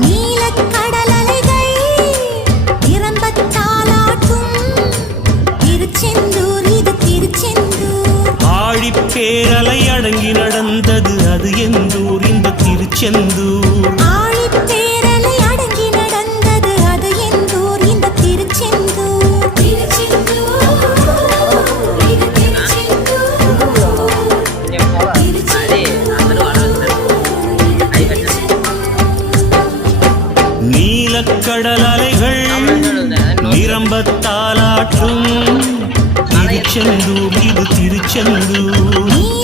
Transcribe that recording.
நீலக்கடல் அலைகள் நிரம்பத்தாலாட்டும். திருச்செந்தூர் இது திருச்செந்தூர். ஆழிப்பேரலை அடங்கி நடந்தது அது எந்தூர் நீலக்கடல் அலைகள் நிரம்பத்தாலாட்டும் திருச்செந்தூர் இது திருச்செந்தூர்.